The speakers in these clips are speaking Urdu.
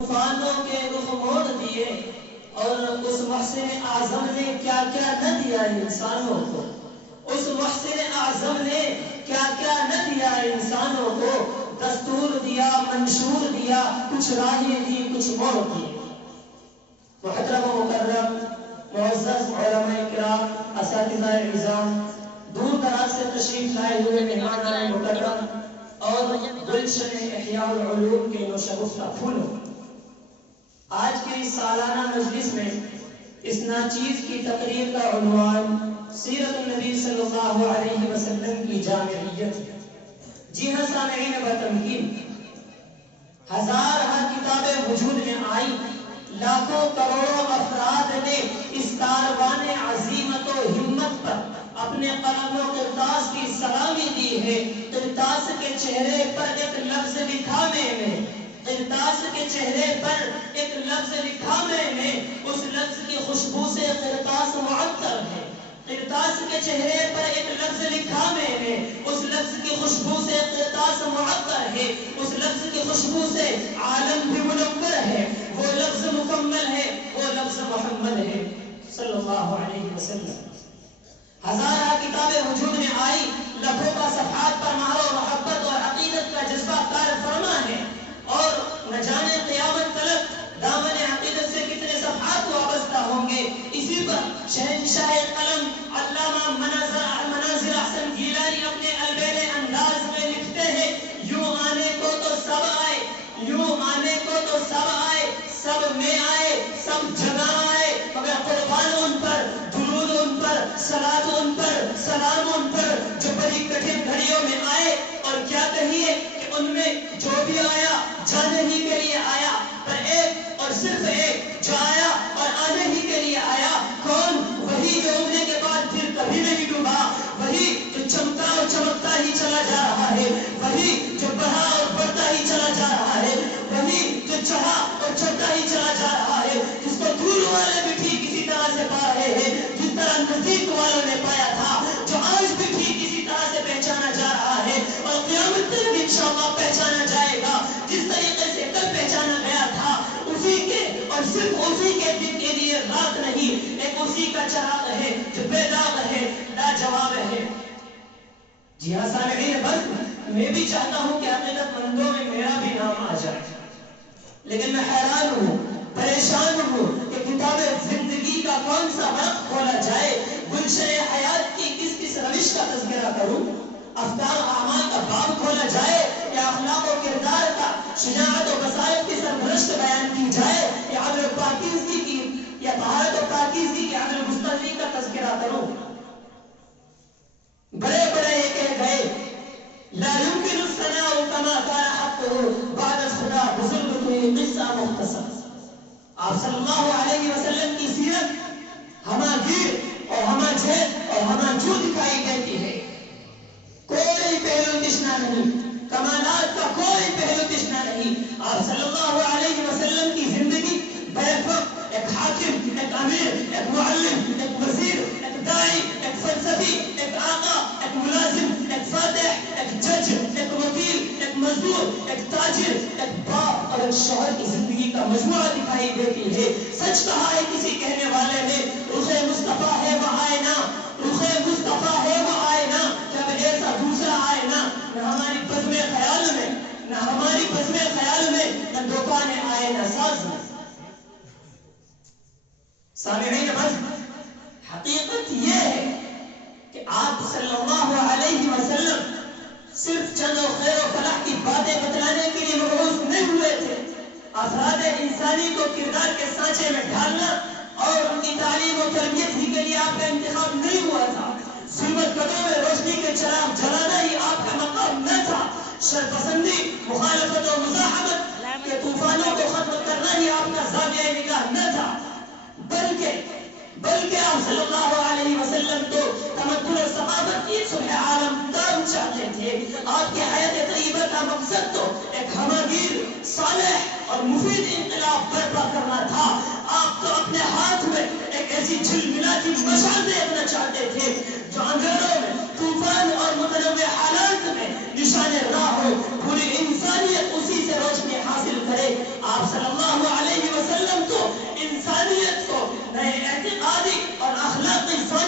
طوفانوں کے رخ موڑ دیے، اور اس محسن اعظم نے کیا کیا نہ دیا انسانوں کو، اس محسن اعظم نے کیا کیا نہ دیا انسانوں کو، دستور دیا، منشور دیا، کچھ راہیں دی، کچھ موڑ دیے۔ محترم و مکرم معزز علماء کرام، اساتذہ اعزام، دور دراز سے تشریف لائے ہوئے مہمانان مکرم اور گلشن احیاء العلوم کے نوشگفتہ پھولوں، آج کی اس سالانہ مجلس میں اس ناچیز کی تقریر کا عنوان سیرت النبی صلی اللہ علیہ وسلم کی جامعیت ہے۔ جی ہاں سامعین بتمکین، ہزارہ کتابیں وجود میں آئی، لاکھوں کروڑوں افراد نے اس کاروان عزیمت و ہمت پر اپنے قلم و قرطاس کی سلامی دی ہے۔ قرطاس کے چہرے پر ایک لفظ لکھا میں نے، قرطاس کے چہرے پر ایک لفظ لکھا میں نے، اس لفظ کی خوشبو سے قرطاس معطر ہے۔ قرطاس کے چہرے پر ایک لفظ لکھا میں نے، اس لفظ کی خوشبو سے قرطاس معطر ہے، اس لفظ کی خوشبو سے عالم بھی منور ہے۔ وہ لفظ مکمل ہے، وہ لفظ محمد ہے صلی اللہ علیہ وسلم۔ ہزارہ کتابیں وجود میں آئی، لکھوں کا صفحات پر مہر و محبت اور عقیدت کا جذبہ کار فرما ہے، اور نہ جانے قیامت تلک دامن عقیدت سے کتنے صفحات وابستہ ہوں گے۔ اسی پر شہنشاہ قلم علامہ مناظر احسن گیلانی اپنے البیل انداز میں لکھتے ہیں، یوں آنے کو تو سب آئے، یوں آنے کو تو سب آئے، سب میں آئے، سب جگہ آئے، مگر قربان ان پر، درود ان پر، صلاۃ ان پر، سلام ان پر، جو بڑی کٹھن گھڑیوں میں آئے۔ اور کیا کہیے کہ ان میں جو بھی آیا جانے ہی کے لیے آیا، پر ایک اور صرف ایک جو آیا اور آنے ہی کے لیے آیا، کون؟ وہی جو اگنے کے بعد پھر کبھی نہیں ڈوبا، وہی جو چمکا اور چمکتا ہی چلا جا رہا ہے، وہی جو بڑھا اور بڑھتا ہی چلا جا رہا ہے، وہی جو چڑھا اور چڑھتا ہی چلا جا رہا ہے، جس کو دور والے بھی ٹھیک اسی طرح سے پا رہے ہیں جس طرح نزدیک والوں نے پایا تھا، جو آج بھی ٹھیک اسی طرح سے پہچانا جا رہا ہے، اور قیامت تک بھی انشاءاللہ پہچانا جائے گا جس طریقے سے کل پہچانا گیا تھا۔ اسی کے اور صرف اسی کے دن کے لیے رات نہیں، ایک اسی کا چراغ ہے جو بے داغ ہے، لاجواب ہے۔ جی ہاں سامعین، بس میں بھی چاہتا ہوں کہ عقیدت مندوں میں میرا بھی نام آ جائے، لیکن میں حیران ہوں، پریشان ہوں کہ کتاب زندگی کا کون سا ورق کھولا جائے، گلشن حیات کی کس کس روش کا تذکرہ کروں، افکار و اعمال کا باب کھولا جائے، یا اخلاق و کردار کا، شجاعت و بصائرت کی سرگزشت بیان کی جائے، یا عدل و پاکیزگی کی، یا طہارت و پاکیزگی کی عدل مستحلی کا تذکرہ کروں۔ بڑے بڑے یہ کہہ گئے، لا يمكن الثناء كما كان حقه بعد خدا، بزرگ کو یہ قصہ مختصر۔ آپ صلی اللہ علیہ وسلم کی سیرت ہمہ گیر اور ہمہ جھیل اور ہمہ جو دکھائی دیتی ہے، کوئی پہلو تشنا نہیں، کمالات کا کوئی پہلو تشنا نہیں۔ آپ صلی اللہ علیہ وسلم کی زندگی بیک وقت ایک حاکم، ایک امیر، ایک معلم، ایک وزیر، ایک داعی، ایک فلسفی، ایک آقا، ایک ملازم، ایک فاتح، ایک جج، ایک وکیل، ایک مزدور، ایک تاجر، ایک باپ اور ایک شوہر کی زندگی کا مجموعہ دکھائی دیتی ہے۔ سچ کہا ہے کسی کہنے والے نے، رخ مصطفیٰ ہے وہ آئینہ، رخ مصطفیٰ ہے وہ آئینہ، جب ایسا دوسرا آئینہ نہ ہماری بزم خیال میں، نہ ہماری بزم خیال میں، نہ دکان آئینہ ساز میں۔ سامعین، بس حقیقت یہ ہے کہ آپ صلی اللہ علیہ وسلم صرف چند و خیر و فلاح کی باتیں بتلانے کے لیے مبعوث نہیں ہوئے تھے۔ افراد انسانی کو کردار کے سانچے میں ڈھالنا اور ان کی تعلیم و تربیت ہی کے لیے آپ کا انتخاب نہیں ہوا تھا۔ ظلمت قدوں میں روشنی کے چراغ جلانا ہی آپ کا مقام نہ تھا۔ شرپسندی، مخالفت و مزاحمت کے طوفانوں کو ختم کرنا ہی آپ کا زاویہ نگاہ نہ تھا، بلکہ آپ صلی اللہ علیہ وسلم تو تمدن و ثقافت کی صلح عالم کام چاہتے تھے۔ آپ کی حیات طیبہ کا مقصد تو ایک ہمگیر، صالح اور مفید انقلاب برپا کرنا تھا۔ آپ تو اپنے ہاتھ میں ایک ایسی جھلملاتی مشعل دیکھنا چاہتے تھے جو اندھیروں میں، طوفان اور متنوع حالات میں نشان راہ ہو، پوری انسانیت اسی سے روشنی حاصل کرے۔ آپ صلی اللہ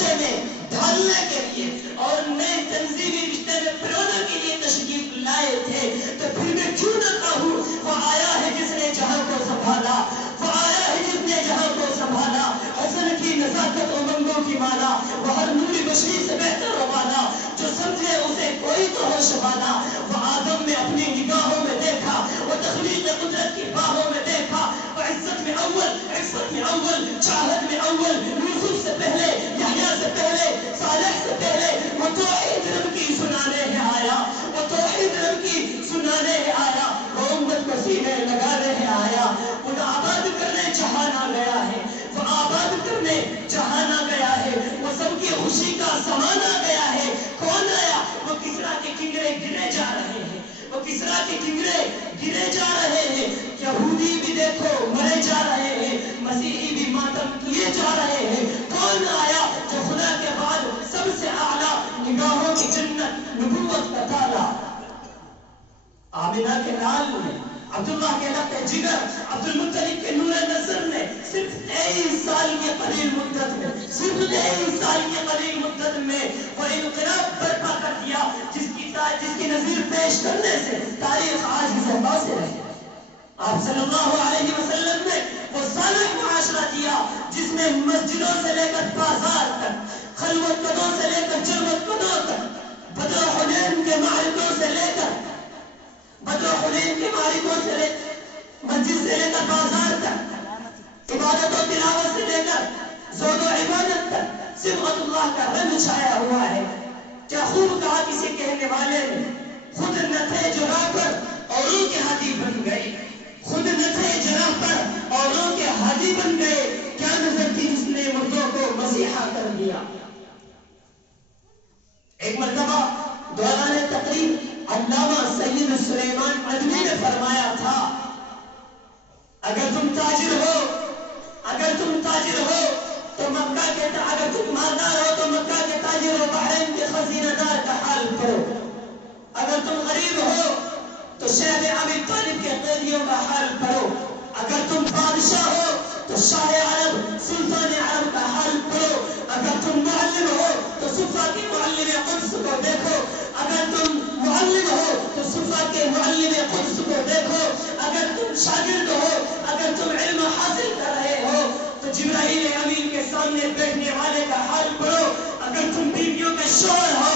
گوشے میں ڈھالنے کے لیے اور نئے تنظیمی رشتے میں پرونے کے لیے تشریف لائے تھے، تو پھر میں کیوں نہ کہوں وہ آیا ہے جس نے جہاں کو سنبھالا، وہ آیا ہے جس نے جہاں کو سنبھالا، حسن کی نزاکت امنگوں کی مالا، وہ ہر نوری بشری سے بہتر و والا، جو سمجھے اسے کوئی تو ہوش والا، وہ آدم میں اپنی نگاہوں میں دیکھا، وہ تخلیق قدرت کی باہوں میں دیکھا، وہ عزت میں اول، عزت میں اول، چاہت میں اول، یوسف سے پہلے، یحییٰ سے پہلے، صالح سے پہلے، وہ توحید رب کی سنانے ہے آیا، وہ توحید رب کی سنانے ہے آیا، وہ امت کو سینے لگانے ہے آیا، وہ آباد کرنے جہاں آ گیا ہے، وہ آباد کرنے جہاں آ گیا ہے، وہ سب کی خوشی کا سامان آ گیا ہے۔ کون آیا؟ وہ کسرا کے کنگرے گرے جا رہے ہیں، وہ کسرا کے کنگرے گرے جا رہے ہیں، یہودی بھی دیکھو مرے جا رہے ہیں، مسیحی بھی ماتم کیے جا رہے ہیں۔ کون آیا جو خدا کے بعد سب سے اعلیٰ نگاہوں کی جنت نبوت کا تالا؟ آمنہ کے لال نے، عبداللہ کے لقب جگر، عبد المطلب کے نور نظر نے صرف 23 سال کی قلیل مدت میں، صرف 23 سال کی قلیل مدت میں وہ انقلاب برپا کر دیا جس کی نظیر پیش کرنے سے تاریخ آج بھی زندہ سے رہی۔ آپ صلی اللہ علیہ وسلم نے وہ صالح معاشرہ دیا جس میں مسجدوں سے لے کر بازار تک، خلوت قدوں سے لے کر جلوت قدوں تک، بدر حنین کے معرکوں سے لے کر مسجد سے لے کر بازار تک، عبادت و تلاوت سے لے کر زہد و عبادت تک صبغت اللہ کا رنگ چھایا ہوا ہے۔ کیا خوب کہا کسی کہنے والے نے، خود نہ تھے جو راہ پر اوروں کے ہادی بن گئے، خود نہ تھے جو راہ پر اوروں کے ہادی بن گئے، کیا نظر تھی جس نے مردوں کو مسیحا کر دیا۔ ایک مرتبہ دوران تقریب علامہ سید سلیمان ندوی نے فرمایا تھا، اگر تم تاجر ہو تو مکہ کے، اگر تم مالدار ہو تو مکہ کے تاجر و بحرین کے خزینہ دار کا حال کرو، اگر تم غریب ہو تو شہر ابی طالب کے قیدیوں کا حال کرو، اگر تم بادشاہ ہو تو شاہ عرب سلطان عرب کا حال کرو، اگر تم معلم ہو تو صفا کے معلم قدس کو دیکھو، اگر تم معلم ہو تو صفا کے معلم قدس کو دیکھو، اگر تم شاگرد ہو، اگر تم علم حاصل کر رہے ہو تو جبرائیل امین کے سامنے بیٹھنے والے کا حال پڑھو، اگر تم بیویوں کے شوہر ہو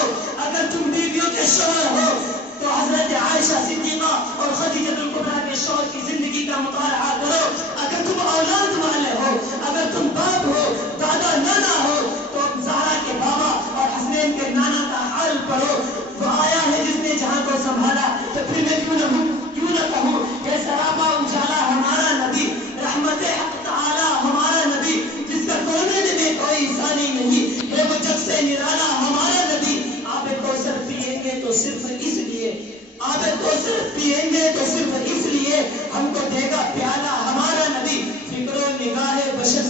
تو حضرت عائشہ صدیقہ اور خدیجہ الکبریٰ کے شوہر کی زندگی کا مطالعہ کرو، اگر تم اولاد والے ہو، اگر تم باپ ہو، دادا نانا ہو تو زہرا کے بابا اور حسنین کے نانا کا حال پڑھو۔ وہ آیا ہے جس نے جہاں کو سنبھالا، تو پھر میں کیوں نہ کہوں یہ سراپا اجالا ہمارا نبی، رحمت حق تعالی ہمارا نبی، جس کا کونے میں کوئی ثانی نہیں، ہے وہ جب سے نرالا ہمارا نبی۔ آب کوثر پیئیں گے تو صرف اس لیے، آب کوثر پیئیں گے تو صرف اس لیے ہم کو دے گا پیالہ ہمارا نبی۔ فکر و نگاہ بشر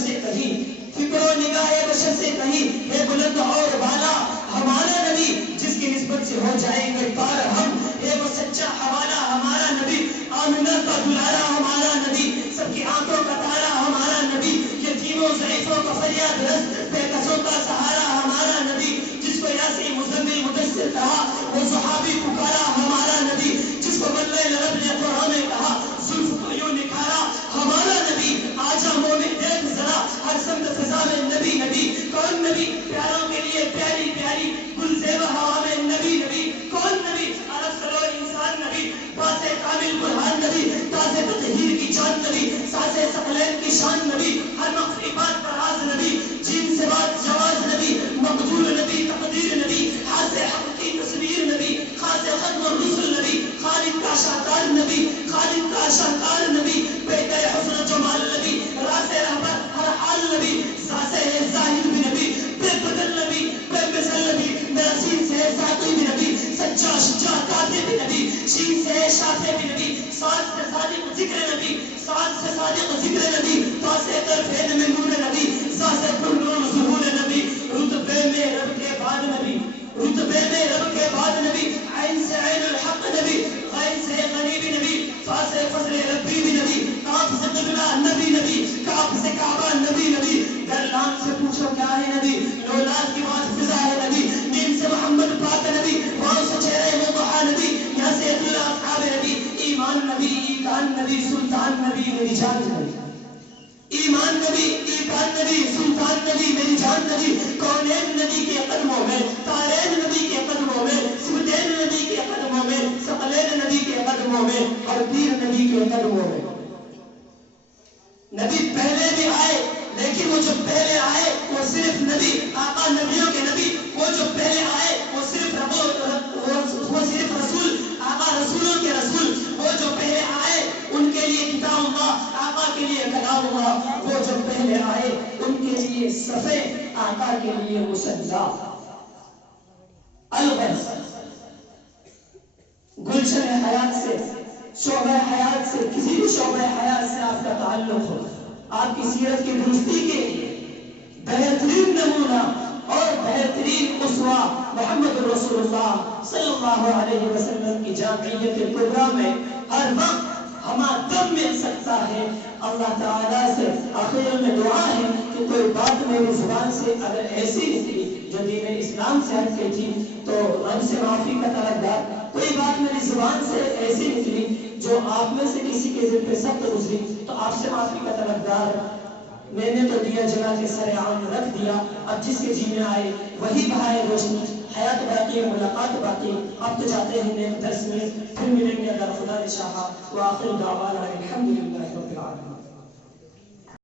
سے کہیں ہے بلند اور بالا ہمارا نبی، جس کی نسبت سے ہو جائیں گے پار ہم، ہے وہ سچا حوالہ ہمارا نبی۔ آمنہ کا دلارا ہمارا نبی، سب کی آنکھوں کا تارا ہمارا نبی، یتیموں ضعیفوں کا فریاد رس، بے کسوں کا سہارا ہمارا نبی، جس کو یاسین مزمل مدثر کہا وہ صحابی پکارا ہمارا نبی، جس کو واللیل رب نے قرآن میں کہا زلف کو یوں نکھارا ہمارا نبی۔ آجا مومن دیکھ ذرا ہر سمت فضا میں نبی نبی، کون نبی؟ پیاروں کے لیے پیاری پیاری گل زیبہ ہوا میں نبی نبی، کون نبی؟ عرب سلو انسان نبی، باس کامل برہان نبی، تاز تطہیر کی جان نبی، ساز ثقلین کی شان نبی، ہر مخفی بات پر راز نبی، جن سے بات جواز نبی، مقدور نبی تقدیر نبی، حاضر حق کی تصویر نبی، خاص ختم الرسل نبی، خالد کا شاہکار نبی، خالد کا شاہکار نبی، بیٹے حسن و جمال نبی، راز رہبر ہر حال نبی، ساز زاہد بھی نبی، بے بدل نبی، بے مثل نبی، میرا سین سے ذاتی بھی نبی، سچا شجاع کاتب بھی نبی، شین سے شافع بھی نبی، ساتھ سے صادق ذکر نبی، ساتھ سے صادق ذکر نبی، تا سے طرفین میں نور نبی، سا سے پر نور ظہور نبی، رتبے میں رب کے بعد نبی، رتبے میں رب کے بعد نبی، عین سے عین الحق نبی، غین سے غنی نبی، فا سے فضل ربی بھی نبی، کاف سے قبلہ نبی نبی، کاف سے کعبہ نبی نبی، گرلان سے پوچھو کیا ہے نبی، لولاد میری جان نبی، ایمان نبی، ایمان نبی، سلطان نبی، میری جان نبی، کونین نبی کے قدموں میں، تارین نبی کے قدموں میں، سبتین نبی کے قدموں میں، ثقلین نبی کے قدموں میں، اور پیر نبی کے قدموں میں۔ نبی پہلے بھی آئے، لیکن وہ جو پہلے آئے وہ صرف نبی، آقا نبیوں کے نبی، وہ جو پہلے آئے وہ صرف رسول، آقا رسولوں کے رسول، وہ جو پہلے آئے ان کے لیے کتاب اللہ، آقا کے لیے کلام اللہ، وہ جو پہلے آئے ان کے لیے صفے، آقا کے لیے مصلی۔ الغرض گلشن حیات سے، شعبہ حیات سے، کسی بھی شعبہ حیات سے آپ کا تعلق ہو، آپ کی سیرت کی درستی کے بہترین نمونہ اور بہترین اسوہ محمد رسول اللہ صلی اللہ علیہ وسلم کی جامعیت کبریٰ میں ہر وقت ہمارا دم مل سکتا ہے۔ اللہ تعالیٰ سے آخر میں دعا ہے کہ کوئی بات میری زبان سے اگر ایسی نکلی جو دین اسلام سے ہٹ کے تھی تو رب سے معافی کا طلبگار، کوئی بات میری زبان سے ایسی نکلی جو آپ میں سے کسی کے ذل پہ سخت گزری تو آپ سے معافی کا طلبگار۔ میں نے تو دیا جلا کے سر عام رکھ دیا، اب جس کے جی میں آئے وہی بہائے روشنی، حیات باقی ہے، ملاقات باقی۔ اب تو جاتے ہیں نیک درس میں، پھر ملیں گے اگر خدا نے چاہا۔ وآخر دعوانا الحمدللہ رب العالمین۔